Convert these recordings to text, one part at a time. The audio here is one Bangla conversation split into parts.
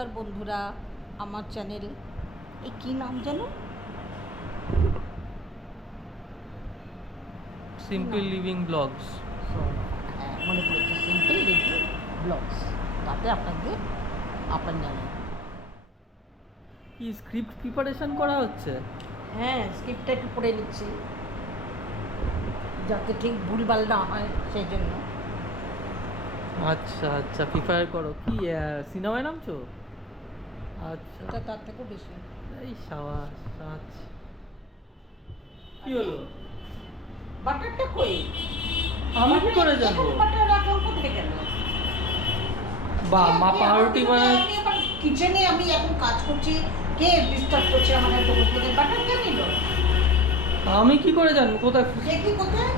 নমস্কার বন্ধুরা, আমার চ্যানেল এই কী নাম যেন, সিম্পল লিভিং ব্লগস। হ্যাঁ মনে পড়েছে, সিম্পল লিভিং ব্লগস। তাতে আপনাদের আপনার জানেন কি স্ক্রিপ্ট প্রিপারেশন করা হচ্ছে? হ্যাঁ, স্ক্রিপ্টটা একটু পড়ে নিচ্ছি যাতে ঠিক ভুলভাল না হয়, সেই জন্য। আচ্ছা আচ্ছা, প্রিপেয়ার করো। কি সিনেমায় নামছো? আচ্ছা, এটা তার থেকেও বেশি। এই সাবাস। আচ্ছা, কি হলো? বাটারটা কই? আমি কি করে জানবো? বাটার রাখলাম কোথায় গেল? বা মা পাউরুটি বানায়। কিচেনে আমি এখন কাজ করছি, কে ডিস্টার্ব করছে আমার এত বসে? বাটার কে নিল? আমি কি করে জানবো কোথায়? দেখি কোথায়,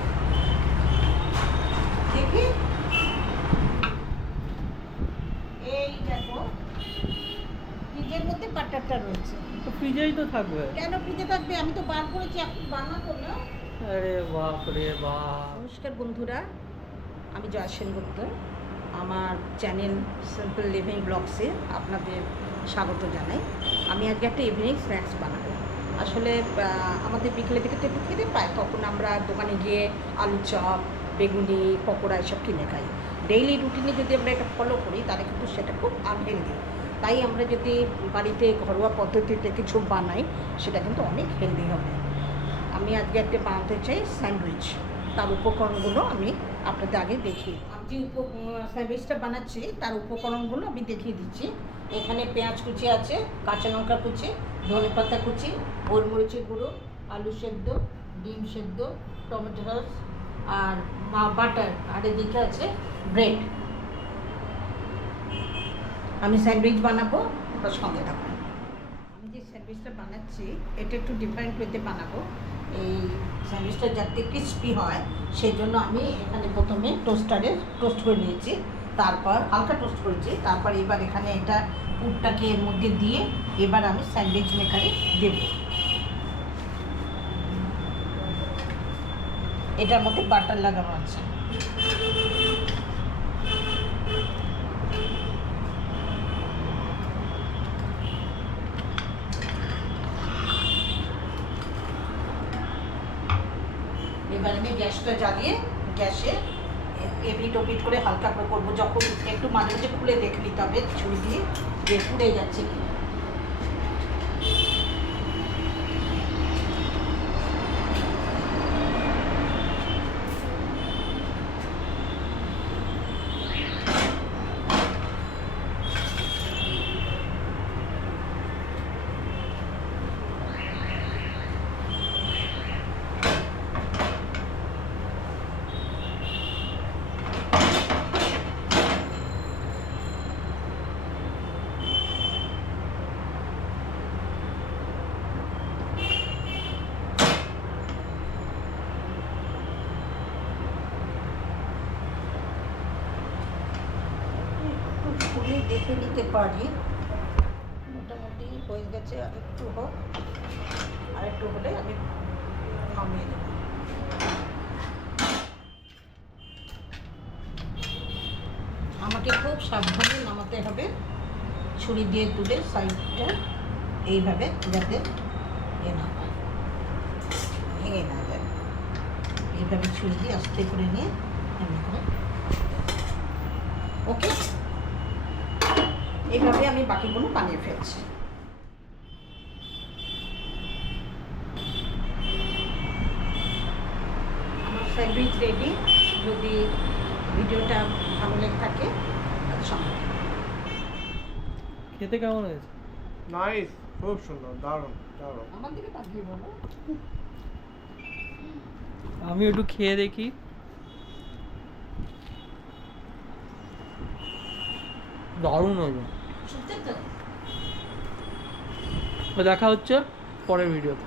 দেখি। এই দেখো, ফ্রিজের মধ্যে বাটারটা রয়েছে। তো ফ্রিজেই তো থাকবে। কেন ফ্রিজে থাকবে? আমি তো বার করেছি, এখন বানাবো না। আরে বাপ রে বাপ। নমস্কার বন্ধুরা, আমি জয়া সেনগুপ্ত। আমার চ্যানেল সিম্পল লিভিং ব্লগসে আপনাদের স্বাগত জানাই। আমি আজকে একটা ইভিনিং স্ন্যাক্স বানাবো। আসলে আমাদের বিকেলে দিকে তো একটু খেতে পাই, তখন আমরা দোকানে গিয়ে আলু চপ, বেগুনি, পকোড়া এসব কিনে খাই। ডেইলি রুটিনে যদি আমরা এটা ফলো করি তাহলে কিন্তু সেটা খুব আনহেলদি। তাই আমরা যদি বাড়িতে ঘরোয়া পদ্ধতিতে কিছু বানাই, সেটা কিন্তু অনেক হেলদি হবে। আমি আজকে একটা বানাতে চাই স্যান্ডউইচ। তার উপকরণগুলো আমি আপনাদের আগে দেখি। আমি যে স্যান্ডউইচটা বানাচ্ছি তার উপকরণগুলো আমি দেখিয়ে দিচ্ছি। এখানে পেঁয়াজ কুচি আছে, কাঁচা লঙ্কা কুচি, ধনেপাতা কুচি, গোলমরিচের গুঁড়ো, আলু সেদ্ধ, ডিম সেদ্ধ, টমেটো সস আর বাটার, আর এদিকে আছে ব্রেড। আমি স্যান্ডউইচ বানাবো, ওটার সঙ্গে থাকবো। আমি যে স্যান্ডউইচটা বানাচ্ছি এটা একটু ডিফারেন্ট ওয়েতে বানাবো। এই স্যান্ডউইচটা যাতে ক্রিস্পি হয় সেই জন্য আমি এখানে প্রথমে টোস্টারে টোস্ট করে নিয়েছি, তারপর হালকা টোস্ট করেছি, তারপর এবার এখানে এটা পুরটাকে এর মধ্যে দিয়ে এবার আমি স্যান্ডউইচ মেকারে দেব। এটার মধ্যে বাটার লাগানো আছে। এবার আমি গ্যাসটা জ্বালিয়ে গ্যাসে এপিট ওপিট করে হালকা করে করবো। যখন একটু মাঝে মাঝে খুলে দেখে নিতে হবে ছুরি দিয়ে যে পুড়ে যাচ্ছে কি। খুলে দেখে নিতে পারি, মোটামুটি হয়ে গেছে। আর একটু হোক, আর একটু হলে আমি নামিয়ে দেবো। আমাকে খুব সাবধানে নামাতে হবে, ছুরি দিয়ে তুলে সাইডটা এইভাবে, যাতে এ না হয়, ভেঙে না যায়। এইভাবে ছুরি দিয়ে আস্তে করে নিয়ে এমনি করে। ওকে, এইভাবে আমি বাকিগুলো বানিয়ে ফেলছি। আমার স্যান্ডউইচ রেডি। যদি ভিডিওটা ভালো লেগে থাকে তাহলে সঙ্গে খেতে কেমন হয়েছে? নাইস, খুব সুন্দর, দারুণ দারুণ। আমার দিকে তাকিয়ে বলো। আমি একটু খেয়ে দেখি। দারুণ হয়েছে। সত্যি তো? দেখা হচ্ছে পরের ভিডিওতে।